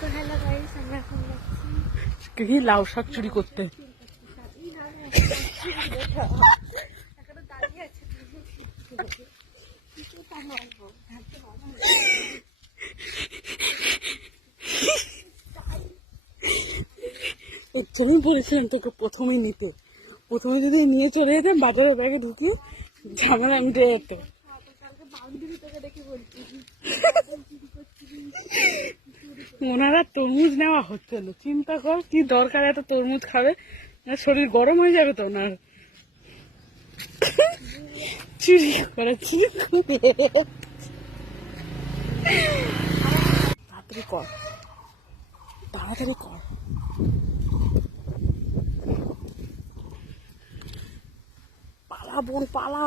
তো hello guys, আমরা এখন যাচ্ছি কি লাউ শাক চুরি করতে। এখনো দাঁড়িয়ে আছে। এর জন্যই বলেছিলাম তোকে প্রথমেই নিতে, প্রথমে যদি নিয়ে চলে যেতাম বাজারের ব্যাগে ঢুকিয়ে ঝামেলা মিটে যেত। ওনারা তরমুজ নেওয়া হচ্ছে না, চিন্তা কর কি দরকার এত তরমুজ খাবে, শরীর গরম হয়ে যাবে তো ওনার। চুরি করেছি। তাড়াতাড়ি কর, তাড়াতাড়ি কর। পালা বোন পালা।